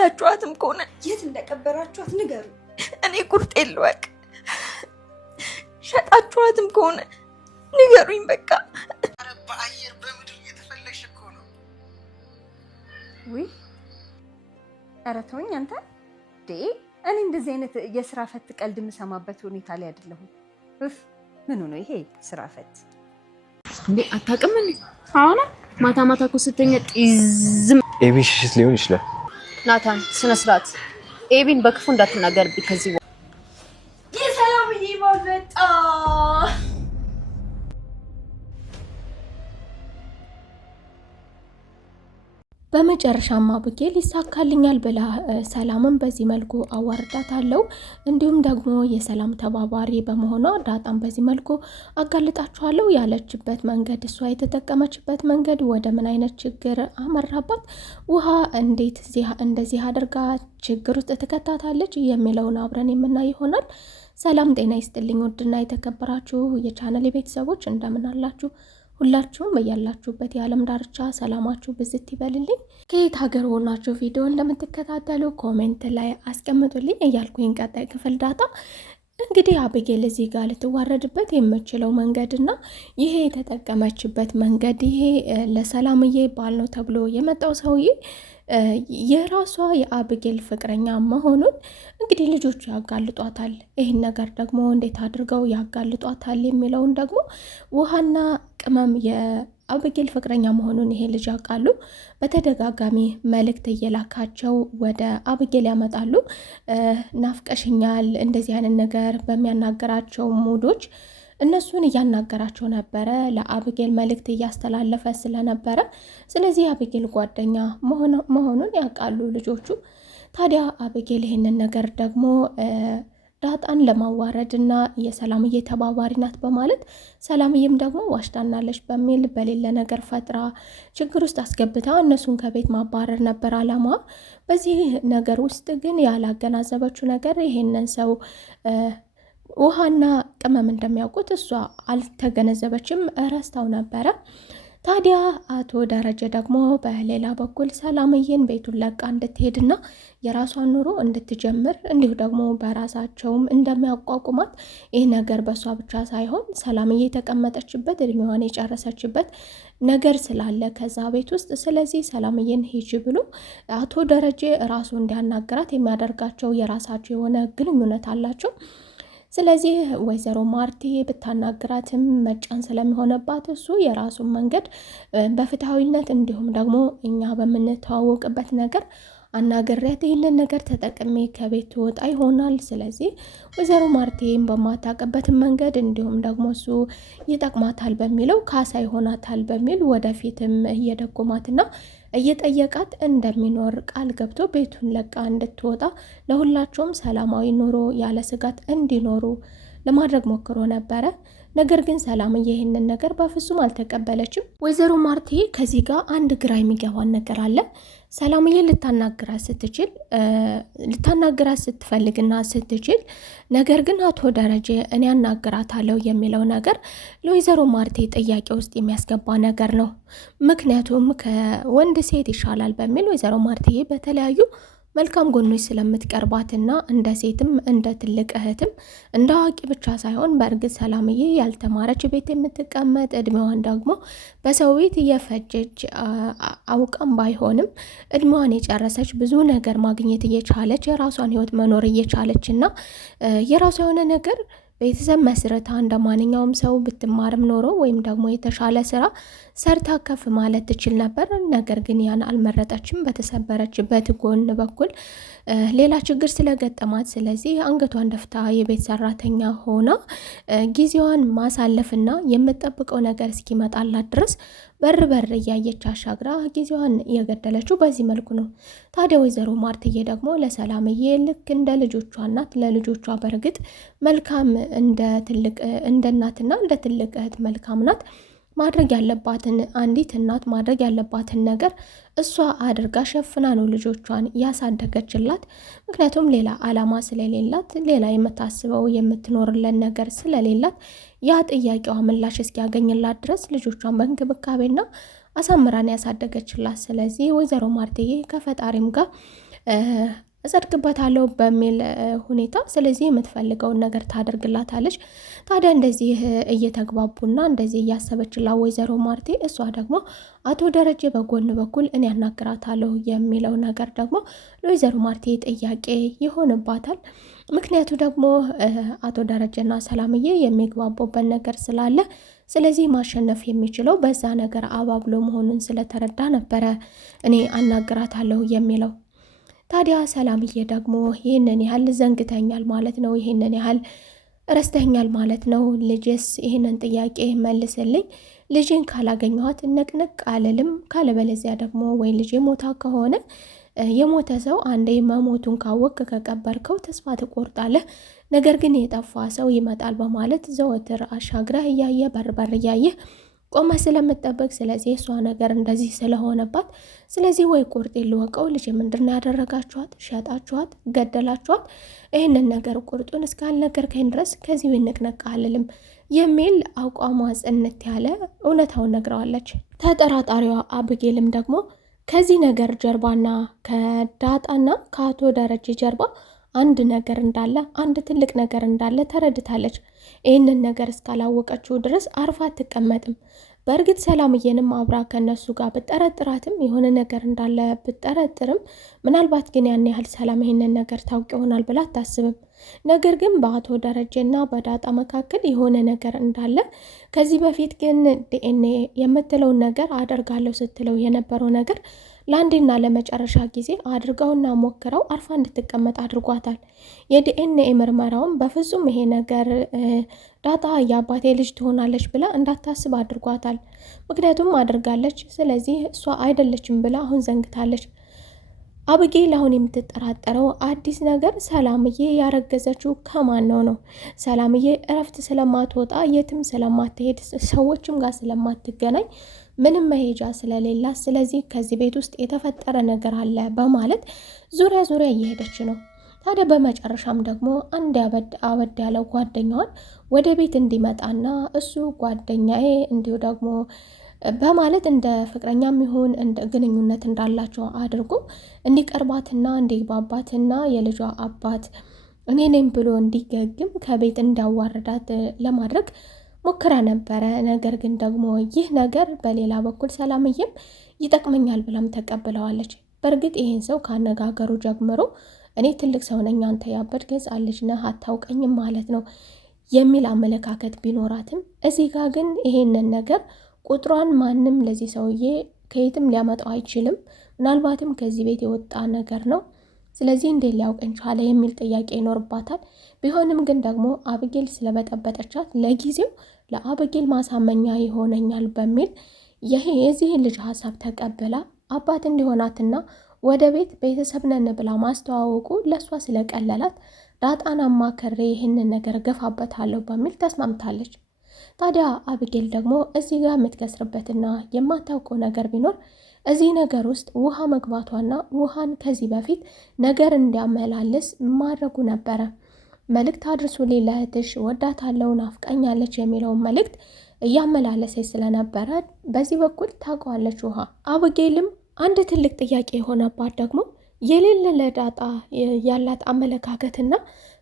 ገላችኋትም ከሆነ የት እንደቀበራችኋት ንገሩ። እኔ ቁርጥ ልወቅ። ሸጣችኋትም ከሆነ ንገሩኝ። በቃ ኧረ በአየር በምድር እየተፈለግሽ እኮ ነው። ውይ ኧረ ተወኝ አንተ እኔ እንደዚህ አይነት የስራ ፈት ቀልድ የምሰማበት ሁኔታ ላይ አይደለሁም። ምኑ ነው ይሄ ስራ ፈት እንዴ? አታውቅም እንዴ? አሁን ማታ ማታ እኮ ስተኛ ጢዝም ኤቢ ሽሽት ሊሆን ይችላል። ናታን ስነ ስርዓት ኤቢን በክፉ እንዳትናገርብኝ ከዚህ የሰላምዬ ማበጣ በመጨረሻም አብጌል ይሳካልኛል ብላ ሰላምን በዚህ መልኩ አዋርዳታለሁ። እንዲሁም ደግሞ የሰላም ተባባሪ በመሆኗ ዳጣም በዚህ መልኩ አጋልጣችኋለሁ ያለችበት መንገድ፣ እሷ የተጠቀመችበት መንገድ ወደ ምን አይነት ችግር አመራባት፣ ውሃ እንዴት እንደዚህ አድርጋ ችግር ውስጥ ትከታታለች የሚለውን አብረን የምናይ ይሆናል። ሰላም ጤና ይስጥልኝ ውድና የተከበራችሁ የቻናል ቤተሰቦች እንደምን አላችሁ? ሁላችሁም በያላችሁበት የዓለም ዳርቻ ሰላማችሁ ብዝት ይበልልኝ። ከየት ሀገር ሆናችሁ ቪዲዮ እንደምትከታተሉ ኮሜንት ላይ አስቀምጡልኝ እያልኩኝ ቀጣይ ክፍል ዳጣ እንግዲህ አብጌል እዚህ ጋር ልትዋረድበት የምችለው መንገድና ይሄ የተጠቀመችበት መንገድ ይሄ ለሰላምዬ ባል ነው ተብሎ የመጣው ሰውዬ የራሷ የአብጌል ፍቅረኛ መሆኑን እንግዲህ ልጆቹ ያጋልጧታል። ይህን ነገር ደግሞ እንዴት አድርገው ያጋልጧታል የሚለውን ደግሞ ውሃና ቅመም የአብጌል ፍቅረኛ መሆኑን ይሄ ልጅ ያውቃሉ። በተደጋጋሚ መልእክት እየላካቸው ወደ አብጌል ያመጣሉ። ናፍቀሽኛል እንደዚህ አይነት ነገር በሚያናገራቸው ሙዶች እነሱን እያናገራቸው ነበረ። ለአብጌል መልእክት እያስተላለፈ ስለነበረ ስለዚህ አብጌል ጓደኛ መሆኑን ያውቃሉ ልጆቹ። ታዲያ አብጌል ይህንን ነገር ደግሞ ዳጣን ለማዋረድ እና የሰላምዬ ተባባሪ ናት በማለት ሰላምዬም ደግሞ ዋሽታናለች በሚል በሌለ ነገር ፈጥራ ችግር ውስጥ አስገብታ እነሱን ከቤት ማባረር ነበር አላማ። በዚህ ነገር ውስጥ ግን ያላገናዘበችው ነገር ይሄንን ሰው ውሃና ቅመም እንደሚያውቁት እሷ አልተገነዘበችም፣ ረስታው ነበረ። ታዲያ አቶ ደረጀ ደግሞ በሌላ በኩል ሰላምዬን ቤቱን ለቃ እንድትሄድና የራሷን ኑሮ እንድትጀምር እንዲሁ ደግሞ በራሳቸውም እንደሚያቋቁማት ይህ ነገር በእሷ ብቻ ሳይሆን ሰላምዬ የተቀመጠችበት እድሜዋን የጨረሰችበት ነገር ስላለ ከዛ ቤት ውስጥ ስለዚህ ሰላምዬን ሂጂ ብሎ አቶ ደረጀ ራሱ እንዲያናገራት የሚያደርጋቸው የራሳቸው የሆነ ግንኙነት አላቸው። ስለዚህ ወይዘሮ ማርቲ ብታናግራትም መጫን ስለሚሆነባት እሱ የራሱን መንገድ በፍትሃዊነት እንዲሁም ደግሞ እኛ በምንተዋወቅበት ነገር አናገሪያት ይህንን ነገር ተጠቅሜ ከቤት ወጣ ይሆናል። ስለዚህ ወይዘሮ ማርቲን በማታውቅበት መንገድ እንዲሁም ደግሞ እሱ ይጠቅማታል በሚለው ካሳ ይሆናታል በሚል ወደፊትም እየደጎማትና እየጠየቃት እንደሚኖር ቃል ገብቶ ቤቱን ለቃ እንድትወጣ ለሁላቸውም ሰላማዊ ኑሮ ያለ ስጋት እንዲኖሩ ለማድረግ ሞክሮ ነበረ። ነገር ግን ሰላምዬ ይህንን ነገር በፍጹም አልተቀበለችም። ወይዘሮ ማርቲ ከዚህ ጋር አንድ ግራ የሚገባን ነገር አለ። ሰላምዬ ልታናግራት ስትፈልግና ስትችል ነገር ግን አቶ ደረጀ እኔ አናግራታለሁ የሚለው ነገር ለወይዘሮ ማርቲ ጥያቄ ውስጥ የሚያስገባ ነገር ነው። ምክንያቱም ከወንድ ሴት ይሻላል በሚል ወይዘሮ ማርቲ በተለያዩ መልካም ጎኖች ስለምትቀርባትና እንደ ሴትም እንደ ትልቅ እህትም እንደ አዋቂ ብቻ ሳይሆን በእርግጥ ሰላምዬ ያልተማረች ቤት የምትቀመጥ እድሜዋን ደግሞ በሰው ቤት እየፈጀች አውቃም ባይሆንም እድሜዋን የጨረሰች ብዙ ነገር ማግኘት እየቻለች የራሷን ህይወት መኖር እየቻለች እና የራሷ የሆነ ነገር ቤተሰብ መስረታ እንደ ማንኛውም ሰው ብትማርም ኖሮ ወይም ደግሞ የተሻለ ስራ ሰርታ ከፍ ማለት ትችል ነበር። ነገር ግን ያን አልመረጠችም። በተሰበረችበት ጎን በኩል ሌላ ችግር ስለገጠማት ስለዚህ አንገቷን ደፍታ የቤት ሰራተኛ ሆና ጊዜዋን ማሳለፍና የምትጠብቀው ነገር እስኪመጣላት ድረስ በር እያየች አሻግራ ጊዜዋን የገደለችው በዚህ መልኩ ነው። ታዲያ ወይዘሮ ማርትዬ ደግሞ ለሰላምዬ ልክ እንደ ልጆቿ እናት ለልጆቿ በርግጥ መልካም እንደ እናትና እንደ ትልቅ እህት መልካም ናት። ማድረግ ያለባትን አንዲት እናት ማድረግ ያለባትን ነገር እሷ አድርጋ ሸፍና ነው ልጆቿን ያሳደገችላት። ምክንያቱም ሌላ አላማ ስለሌላት ሌላ የምታስበው የምትኖርለን ነገር ስለሌላት ያ ጥያቄዋ ምላሽ እስኪያገኝላት ድረስ ልጆቿን በእንክብካቤና አሳምራን ያሳደገችላት። ስለዚህ ወይዘሮ ማርትዬ ከፈጣሪም ጋር እጸድቅበታለሁ በሚል ሁኔታ ስለዚህ የምትፈልገውን ነገር ታደርግላታለች። ታዲያ እንደዚህ እየተግባቡና እንደዚህ እያሰበችላ ወይዘሮ ማርቴ እሷ ደግሞ አቶ ደረጀ በጎን በኩል እኔ ያናግራታለሁ የሚለው ነገር ደግሞ ለወይዘሮ ማርቴ ጥያቄ ይሆንባታል። ምክንያቱ ደግሞ አቶ ደረጀና ሰላምዬ የሚግባቡበት ነገር ስላለ ስለዚህ ማሸነፍ የሚችለው በዛ ነገር አባብሎ መሆኑን ስለተረዳ ነበረ እኔ አናግራታለሁ የሚለው። ታዲያ ሰላምዬ ደግሞ ይህንን ያህል ዘንግተኛል ማለት ነው፣ ይህንን ያህል ረስተኛል ማለት ነው። ልጅስ ይህንን ጥያቄ መልስልኝ፣ ልጅን ካላገኘኋት ንቅንቅ አልልም፣ ካለበለዚያ ደግሞ ወይ ልጅ ሞታ ከሆነ የሞተ ሰው አንዴ መሞቱን ካወቅ ከቀበርከው ተስፋ ትቆርጣለህ፣ ነገር ግን የጠፋ ሰው ይመጣል በማለት ዘወትር አሻግረህ እያየ በር እያየህ ቆመ ስለምጠበቅ ስለዚህ እሷ ነገር እንደዚህ ስለሆነባት ስለዚህ ወይ ቁርጥ ልወቀው፣ ልጅ ምንድነው ያደረጋችኋት? ሸጣችኋት? ገደላችኋት? ይህንን ነገር ቁርጡን እስካልነገርከኝ ድረስ ከዚህ ንቅንቅ አልልም የሚል አቋሟ ጽንት ያለ እውነታውን ነግረዋለች። ተጠራጣሪዋ አብጌልም ደግሞ ከዚህ ነገር ጀርባና ከዳጣና ከአቶ ደረጀ ጀርባ አንድ ነገር እንዳለ፣ አንድ ትልቅ ነገር እንዳለ ተረድታለች። ይህንን ነገር እስካላወቀችው ድረስ አርፋ አትቀመጥም። በእርግጥ ሰላምዬንም አብራ ከነሱ ጋር ብጠረጥራትም የሆነ ነገር እንዳለ ብጠረጥርም ምናልባት ግን ያን ያህል ሰላም ይሄንን ነገር ታውቅ ይሆናል ብላ አታስብም። ነገር ግን በአቶ ደረጀና በዳጣ መካከል የሆነ ነገር እንዳለ ከዚህ በፊት ግን ዲኤንኤ የምትለውን ነገር አደርጋለሁ ስትለው የነበረው ነገር ለአንዴና ለመጨረሻ ጊዜ አድርገውና ሞክረው አርፋ እንድትቀመጥ አድርጓታል። የዲኤንኤ ምርመራውን በፍጹም ይሄ ነገር ዳጣ የአባቴ ልጅ ትሆናለች ብላ እንዳታስብ አድርጓታል። ምክንያቱም አድርጋለች፣ ስለዚህ እሷ አይደለችም ብላ አሁን ዘንግታለች። አብጌል አሁን የምትጠራጠረው አዲስ ነገር ሰላምዬ ያረገዘችው ከማን ነው? ሰላምዬ እረፍት ስለማትወጣ የትም ስለማትሄድ ሰዎችም ጋር ስለማትገናኝ ምንም መሄጃ ስለሌላ ስለዚህ ከዚህ ቤት ውስጥ የተፈጠረ ነገር አለ በማለት ዙሪያ እየሄደች ነው። ታዲያ በመጨረሻም ደግሞ አንድ አበድ ያለው ጓደኛዋን ወደ ቤት እንዲመጣና እሱ ጓደኛዬ እንዲሁ ደግሞ በማለት እንደ ፍቅረኛም ይሁን እንደ ግንኙነት እንዳላቸው አድርጎ እንዲቀርባትና እንዲግባባትና የልጇ አባት እኔ ነኝ ብሎ እንዲገግም ከቤት እንዲያዋርዳት ለማድረግ ሞክራ ነበረ። ነገር ግን ደግሞ ይህ ነገር በሌላ በኩል ሰላምዬም ይጠቅመኛል ብላም ተቀብለዋለች። በእርግጥ ይህን ሰው ካነጋገሩ ጀምሮ እኔ ትልቅ ሰው ነኝ፣ አንተ ያበድ ሕፃን ልጅ ነህ፣ አታውቀኝም ማለት ነው የሚል አመለካከት ቢኖራትም እዚህ ጋር ግን ይሄንን ነገር ቁጥሯን ማንም ለዚህ ሰውዬ ከየትም ሊያመጣው አይችልም። ምናልባትም ከዚህ ቤት የወጣ ነገር ነው። ስለዚህ እንዴት ሊያውቀኝ ቻለ የሚል ጥያቄ ይኖርባታል። ቢሆንም ግን ደግሞ አብጌል ስለበጠበጠቻት ለጊዜው ለአብጌል ማሳመኛ ይሆነኛል በሚል የዚህን ልጅ ሀሳብ ተቀብላ አባት እንዲሆናትና ወደ ቤት ቤተሰብ ነን ብላ ማስተዋወቁ ለእሷ ስለቀለላት ዳጣን አማክሬ ይህንን ነገር ገፋበታለሁ በሚል ተስማምታለች። ታዲያ አብጌል ደግሞ እዚህ ጋር የምትከስርበትና የማታውቀው ነገር ቢኖር እዚህ ነገር ውስጥ ውሃ መግባቷና ውሃን ከዚህ በፊት ነገር እንዲያመላልስ ማድረጉ ነበረ። መልእክት አድርሱልኝ ለእህትሽ ወዳታለሁ ናፍቃኛለች የሚለውን መልእክት እያመላለሰች ስለነበረ በዚህ በኩል ታውቀዋለች ውሃ። አብጌልም አንድ ትልቅ ጥያቄ የሆነባት ደግሞ የሌለ ለዳጣ ያላት አመለካከትና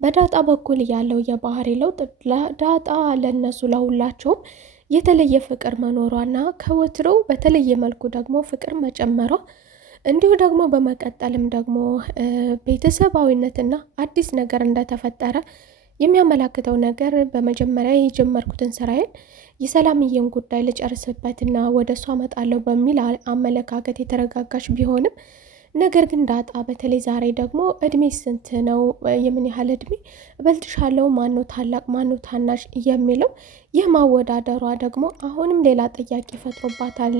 በዳጣ በኩል ያለው የባህሪ ለውጥ ለዳጣ ለነሱ ለሁላቸውም የተለየ ፍቅር መኖሯና ከወትሮው በተለየ መልኩ ደግሞ ፍቅር መጨመሯ እንዲሁ ደግሞ በመቀጠልም ደግሞ ቤተሰባዊነትና አዲስ ነገር እንደተፈጠረ የሚያመላክተው ነገር በመጀመሪያ የጀመርኩትን ስራዬን የሰላምዬን ጉዳይ ልጨርስበትና ወደ እሷ እመጣለሁ በሚል አመለካከት የተረጋጋች ቢሆንም ነገር ግን ዳጣ በተለይ ዛሬ ደግሞ እድሜ ስንት ነው? የምን ያህል እድሜ እበልጥሻለሁ? ማነው ታላቅ ማነው ታናሽ የሚለው ይህ ማወዳደሯ ደግሞ አሁንም ሌላ ጥያቄ ፈጥሮባታል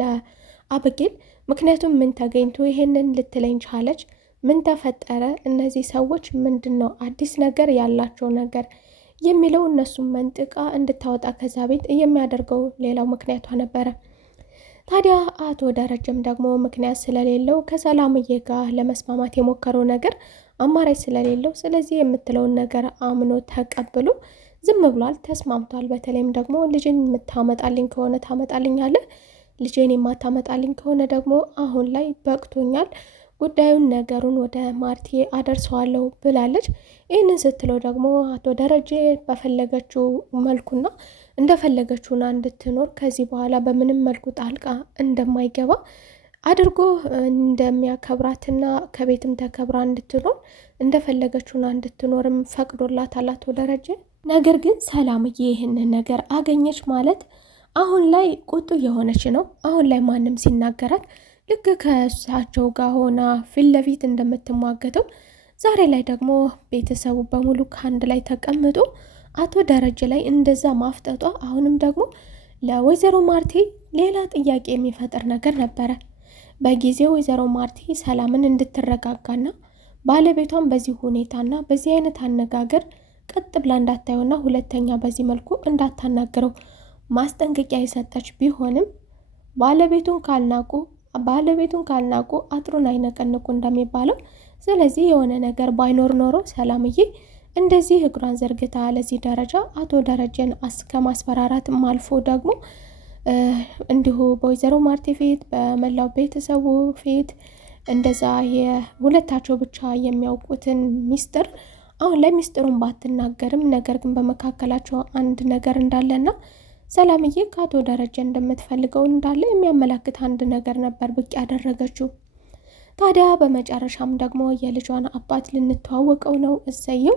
ለአብጌል። ምክንያቱም ምን ተገኝቶ ይሄንን ልትለኝ ቻለች? ምን ተፈጠረ? እነዚህ ሰዎች ምንድን ነው አዲስ ነገር ያላቸው ነገር የሚለው እነሱም መንጥቃ እንድታወጣ ከዛ ቤት የሚያደርገው ሌላው ምክንያቷ ነበረ። ታዲያ አቶ ደረጀም ደግሞ ምክንያት ስለሌለው ከሰላምዬ ጋር ለመስማማት የሞከረው ነገር አማራጭ ስለሌለው ስለዚህ የምትለውን ነገር አምኖ ተቀብሎ ዝም ብሏል፣ ተስማምቷል። በተለይም ደግሞ ልጅን የምታመጣልኝ ከሆነ ታመጣልኛለህ፣ ልጅን የማታመጣልኝ ከሆነ ደግሞ አሁን ላይ በቅቶኛል፣ ጉዳዩን ነገሩን ወደ ማርቲ አደርሰዋለሁ ብላለች። ይህንን ስትለው ደግሞ አቶ ደረጀ በፈለገችው መልኩና እንደፈለገችውና እንድትኖር ከዚህ በኋላ በምንም መልኩ ጣልቃ እንደማይገባ አድርጎ እንደሚያከብራትና ከቤትም ተከብራ እንድትኖር እንደፈለገችውና እንድትኖርም ፈቅዶላታል አቶ ደረጀ። ነገር ግን ሰላምዬ ይህንን ነገር አገኘች ማለት አሁን ላይ ቁጡ የሆነች ነው። አሁን ላይ ማንም ሲናገራት ልክ ከእሳቸው ጋር ሆና ፊት ለፊት እንደምትሟገተው ዛሬ ላይ ደግሞ ቤተሰቡ በሙሉ ከአንድ ላይ ተቀምጦ አቶ ደረጀ ላይ እንደዛ ማፍጠጧ አሁንም ደግሞ ለወይዘሮ ማርቲ ሌላ ጥያቄ የሚፈጥር ነገር ነበረ። በጊዜው ወይዘሮ ማርቲ ሰላምን እንድትረጋጋና ባለቤቷን በዚህ ሁኔታና በዚህ አይነት አነጋገር ቀጥ ብላ እንዳታየውና ሁለተኛ በዚህ መልኩ እንዳታናግረው ማስጠንቀቂያ የሰጠች ቢሆንም ባለቤቱን ካልናቁ አጥሩን አይነቀንቁ እንደሚባለው፣ ስለዚህ የሆነ ነገር ባይኖር ኖሮ ሰላምዬ እንደዚህ እግሯን ዘርግታ ለዚህ ደረጃ አቶ ደረጀን ከማስፈራራትም አልፎ ደግሞ እንዲሁ በወይዘሮ ማርቲ ፊት በመላው ቤተሰቡ ፊት እንደዛ የሁለታቸው ብቻ የሚያውቁትን ሚስጥር አሁን ላይ ሚስጥሩን ባትናገርም ነገር ግን በመካከላቸው አንድ ነገር እንዳለና ሰላምዬ ከአቶ ደረጀ እንደምትፈልገው እንዳለ የሚያመላክት አንድ ነገር ነበር ብቅ ያደረገችው። ታዲያ በመጨረሻም ደግሞ የልጇን አባት ልንተዋወቀው ነው። እሰየው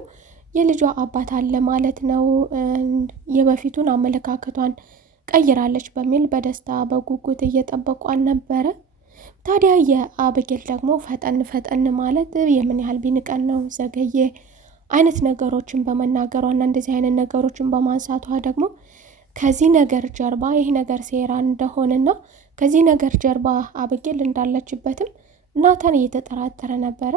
የልጇ አባት አለ ማለት ነው። የበፊቱን አመለካከቷን ቀይራለች በሚል በደስታ በጉጉት እየጠበቋን ነበረ። ታዲያ የአብጌል ደግሞ ፈጠን ማለት የምን ያህል ቢንቀን ነው ዘገየ አይነት ነገሮችን በመናገሯና እንደዚህ አይነት ነገሮችን በማንሳቷ ደግሞ ከዚህ ነገር ጀርባ ይህ ነገር ሴራ እንደሆነና ከዚህ ነገር ጀርባ አብጌል እንዳለችበትም ናታን እየተጠራጠረ ነበረ።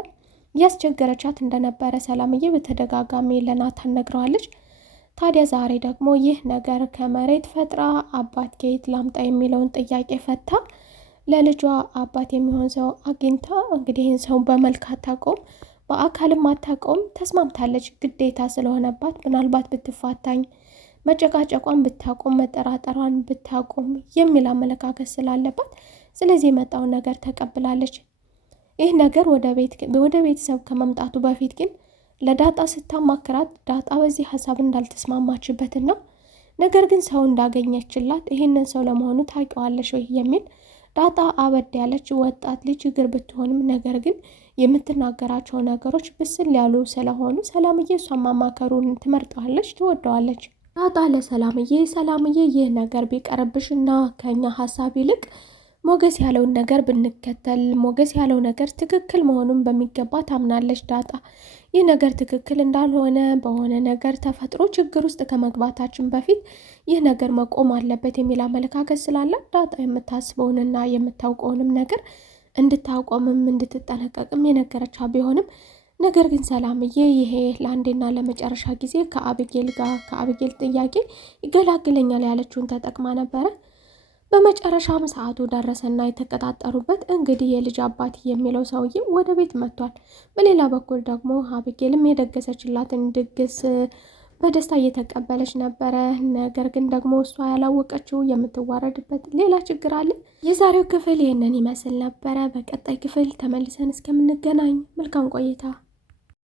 እያስቸገረቻት እንደነበረ ሰላምዬ በተደጋጋሚ ለናታን ነግረዋለች። ታዲያ ዛሬ ደግሞ ይህ ነገር ከመሬት ፈጥራ አባት ከየት ላምጣ የሚለውን ጥያቄ ፈታ ለልጇ አባት የሚሆን ሰው አግኝታ እንግዲህ ይህን ሰው በመልክ አታውቀውም፣ በአካልም አታውቀውም፣ ተስማምታለች። ግዴታ ስለሆነባት ምናልባት ብትፋታኝ መጨቃጨቋን ብታቆም መጠራጠሯን ብታቆም የሚል አመለካከት ስላለባት ስለዚህ የመጣውን ነገር ተቀብላለች። ይህ ነገር ወደ ቤተሰብ ከመምጣቱ በፊት ግን ለዳጣ ስታማክራት ዳጣ በዚህ ሀሳብ እንዳልተስማማችበትና ነገር ግን ሰው እንዳገኘችላት ይህንን ሰው ለመሆኑ ታውቂዋለሽ ወይ የሚል ዳጣ አበድ ያለች ወጣት ልጅ እግር ብትሆንም ነገር ግን የምትናገራቸው ነገሮች ብስል ያሉ ስለሆኑ ሰላምዬ እሷን ማማከሩን ትመርጠዋለች፣ ትወደዋለች። ዳጣ ሰላምዬ ይህ ነገር ቢቀርብሽና ከኛ ሀሳብ ይልቅ ሞገስ ያለውን ነገር ብንከተል ሞገስ ያለው ነገር ትክክል መሆኑን በሚገባ ታምናለች። ዳጣ ይህ ነገር ትክክል እንዳልሆነ በሆነ ነገር ተፈጥሮ ችግር ውስጥ ከመግባታችን በፊት ይህ ነገር መቆም አለበት የሚል አመለካከት ስላለ ዳጣ የምታስበውንና የምታውቀውንም ነገር እንድታቆምም እንድትጠነቀቅም የነገረቻ ቢሆንም ነገር ግን ሰላምዬ ይሄ ለአንዴና ለመጨረሻ ጊዜ ከአብጌል ጥያቄ ይገላግለኛል ያለችውን ተጠቅማ ነበረ። በመጨረሻም ሰዓቱ ደረሰና የተቀጣጠሩበት እንግዲህ የልጅ አባት የሚለው ሰውዬ ወደ ቤት መጥቷል። በሌላ በኩል ደግሞ አብጌልም የደገሰችላትን ድግስ በደስታ እየተቀበለች ነበረ። ነገር ግን ደግሞ እሷ ያላወቀችው የምትዋረድበት ሌላ ችግር አለ። የዛሬው ክፍል ይህንን ይመስል ነበረ። በቀጣይ ክፍል ተመልሰን እስከምንገናኝ መልካም ቆይታ